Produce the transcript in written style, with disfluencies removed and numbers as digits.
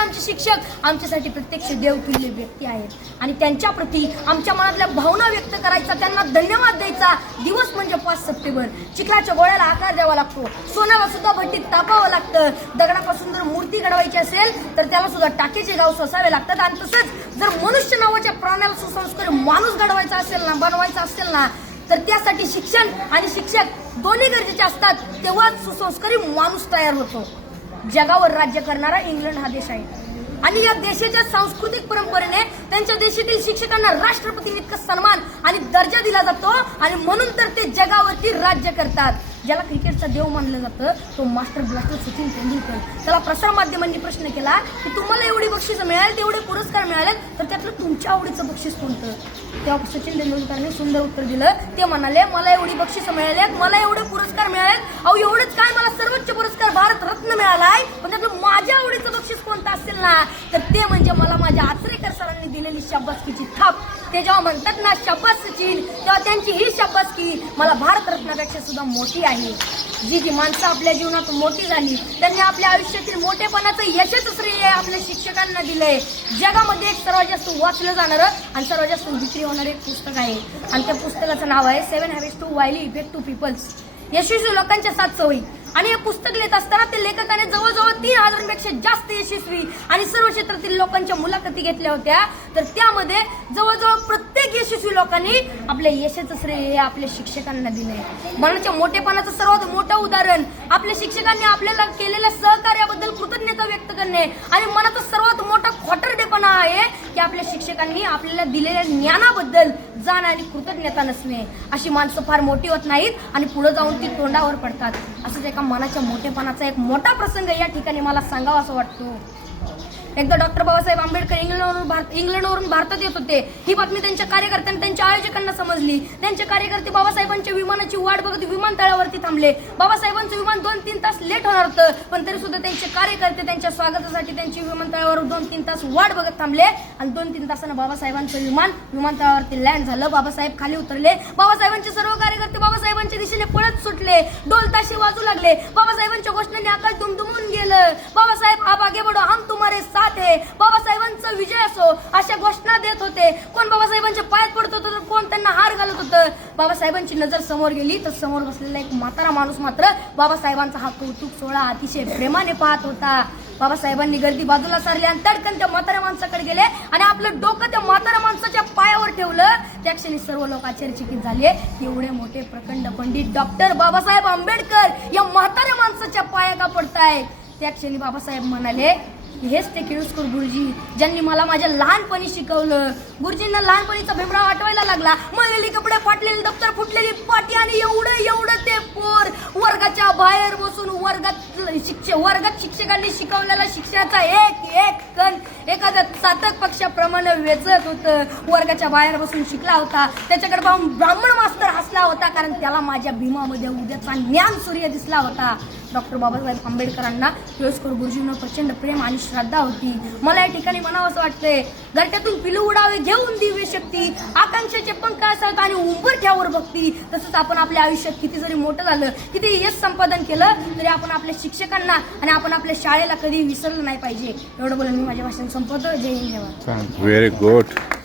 आमचे शिक्षक आमच्यासाठी प्रत्यक्ष देवतुल्य व्यक्ती आहेत आणि त्यांच्या प्रती आमच्या मनातल्या भावना व्यक्त करायचा, त्यांना धन्यवाद द्यायचा दिवस म्हणजे 5 सप्टेंबर. चिखलाच्या गोळ्याला आकार द्यावा लागतो, सोन्याला सुद्धा भट्टीत तापावं लागतं, दगडापासून जर मूर्ती घडवायची असेल तर त्याला सुद्धा टाकेचे गाव सोसावे लागतात. आणि तसंच जर मनुष्य नावाच्या प्राण्याला सुसंस्कारी माणूस घडवायचा असेल ना, बनवायचा असेल ना, तर त्यासाठी शिक्षण आणि शिक्षक दोन्ही गरजेचे असतात, तेव्हाच सुसंस्कारी माणूस तयार होतो. जगावर राज्य करणारा इंग्लंड हा देश आहे आणि या देशाच्या सांस्कृतिक परंपरेने त्यांच्या देशातील शिक्षकांना राष्ट्रपतींइतका सन्मान आणि दर्जा दिला जातो आणि म्हणून तर ते जगावरती राज्य करतात. ज्याला क्रिकेटचा देव मानलं जातं तो मास्टर ब्लास्टर सचिन तेंडुलकर. त्याला प्रसार माध्यमांनी प्रश्न केला की तुम्हाला एवढी बक्षीस मिळाली, तेवढे पुरस्कार मिळाले, तर त्यातलं तुमच्या आवडीचं बक्षीस कोणतं? तेव्हा सचिन तेंडुलकरने सुंदर उत्तर दिलं. ते म्हणाले, मला एवढी बक्षीस मिळाली, मला एवढे पुरस्कार मिळालेत, अहो एवढंच काय, मला सर्वोच्च पुरस्कार भारत रत्न मिळालाय, पण त्यातलं माझ्या आवडीचं बक्षीस कोणतं असेल ना, तर ते म्हणजे मला माझ्या आचरेकर सरांनी दिलेली शाबासकीची थाप. ते जेव्हा म्हणतात ना शाबास सचिन, तेव्हा त्यांची ही शाबासकी मला भारत रत्नापेक्षा सुद्धा मोठी आहे. जी माणसं आपल्या जीवनात मोठी झाली त्यांनी आपल्या आयुष्यातील मोठेपणाचं यशच श्रेय आपल्या शिक्षकांना दिलंय. जगामध्ये एक सर्वात जास्त वाचलं जाणारं आणि सर्वात जास्त विक्री होणारं एक पुस्तक आहे आणि त्या पुस्तकाचं नाव आहे 7 Habits to Highly Effective People. यशस्वी लोकांच्या 7 सवयी. आणि हे पुस्तक लिहित असताना ते लेखकाने जवळजवळ 3000 पेक्षा जास्त यशस्वी आणि सर्व क्षेत्रातील लोकांच्या मुलाखती घेतल्या होत्या. तर त्यामध्ये जवळजवळ प्रत्येक यशस्वी लोकांनी आपल्या यशाचं श्रेय आपल्या शिक्षकांना दिलंय. मनाच्या मोठेपणाचं सर्वात मोठं उदाहरण आपल्या शिक्षकांनी आपल्याला केलेल्या सहकार्याबद्दल कृतज्ञता व्यक्त करणे आणि मनाचा सर्वात मोठा खोटरडेपणा आहे की आपल्या शिक्षकांनी आपल्याला दिलेल्या ज्ञानाबद्दल जाण आणि कृतज्ञता नसणे. अशी माणसं फार मोठी होत नाहीत आणि पुढे जाऊन ती तोंडावर पडतात. असंच एका मनाच्या मोठेपणाचा एक मोठा प्रसंग या ठिकाणी मला सांगावा असं वाटतो. एकदा डॉक्टर बाबासाहेब आंबेडकर इंग्लंडवरून भारतात येत होते. ही बातमी त्यांच्या कार्यकर्त्यांना, त्यांच्या आयोजकांना समजली. त्यांचे कार्यकर्ते बाबासाहेबांच्या विमानाची वाट बघत विमानतळावरती थांबले. बाबासाहेबांचं विमान 2-3 तास लेट होणार होतं, पण तरी सुद्धा त्यांचे कार्यकर्ते त्यांच्या स्वागतासाठी त्यांची विमानतळावर 2-3 तास वाट बघत थांबले आणि 2-3 तासानं बाबासाहेबांचं विमान विमानतळावरती लँड झालं. बाबासाहेब खाली उतरले. बाबासाहेबांचे सर्व कार्यकर्ते बाबासाहेबांच्या दिशेने पळत सुटले. ढोल ताशे वाजू लागले. बाबासाहेबांच्या घोषणांनी आकाश दुमदुमून गेलं. बाबासाहेब आप आगे बढ़ो, हम तुम्हारे साथ है, बाबासाहेबांचा विजय असो अशा घोषणा देत होते. कोण बाबासाहेबांच्या पायात पडत होतं तर कोण त्यांना हार घालत होतं. बाबासाहेबांची नजर समोर गेली तर समोर बसलेला एक म्हातारा माणूस मात्र बाबासाहेबांचा हा कौतुक सोहळा अतिशय प्रेमाने पाहत होता. बाबासाहेबांनी गर्दी बाजूला सारली आणि तडकन त्या म्हाताऱ्या माणसाकडे गेले आणि आपलं डोकं त्या म्हाताऱ्या माणसाच्या पायावर ठेवलं. त्या क्षणी सर्व लोक आश्चर्यचकित झाले. एवढे मोठे प्रखंड पंडित डॉक्टर बाबासाहेब आंबेडकर या म्हाताऱ्या माणसाच्या पाया का पडतायत? त्या क्षणी बाबासाहेब म्हणाले, हेच ते केळुसकर गुरुजी ज्यांनी मला माझ्या लहानपणी शिकवलं. गुरुजींना लहानपणीचा भीमराव आठवायला लागला. मळलेली कपडे, फाटलेली दप्तर, फुटलेली पाटी आणि एवढं ते पोर वर्गाच्या बाहेर बसून वर्गात शिक्षकांनी शिकवलेला शिक्षणाचा एक कण एखाद्या चातक पक्षाप्रमाणे वेचत होतं. वर्गाच्या बाहेर बसून शिकला होता. त्याच्याकडे पाहून ब्राह्मण मास्तर हसला होता, कारण त्याला माझ्या भीमामध्ये उद्याचा ज्ञान सूर्य दिसला होता. डॉक्टर बाबासाहेब आंबेडकरांना केळुसकर गुरुजींवर प्रचंड प्रेम आणि श्रद्धा होती. मला या ठिकाणी म्हणावं असं वाटतंय, घरट्यातून पिलू उडावे घेऊन दिव्य शक्ती, आकांक्षाचे पंख असतात आणि उंबरठ्यावर भक्ती. तसंच आपण आपल्या आयुष्यात किती जरी मोठं झालं, किती यश संपादन केलं, तरी आपण आपल्या शिक्षकांना आणि आपण आपल्या शाळेला कधी विसरलं नाही पाहिजे. एवढं बोलून मी माझ्या भाषण संपवतो. जय हिंद, जय भारत. Very good.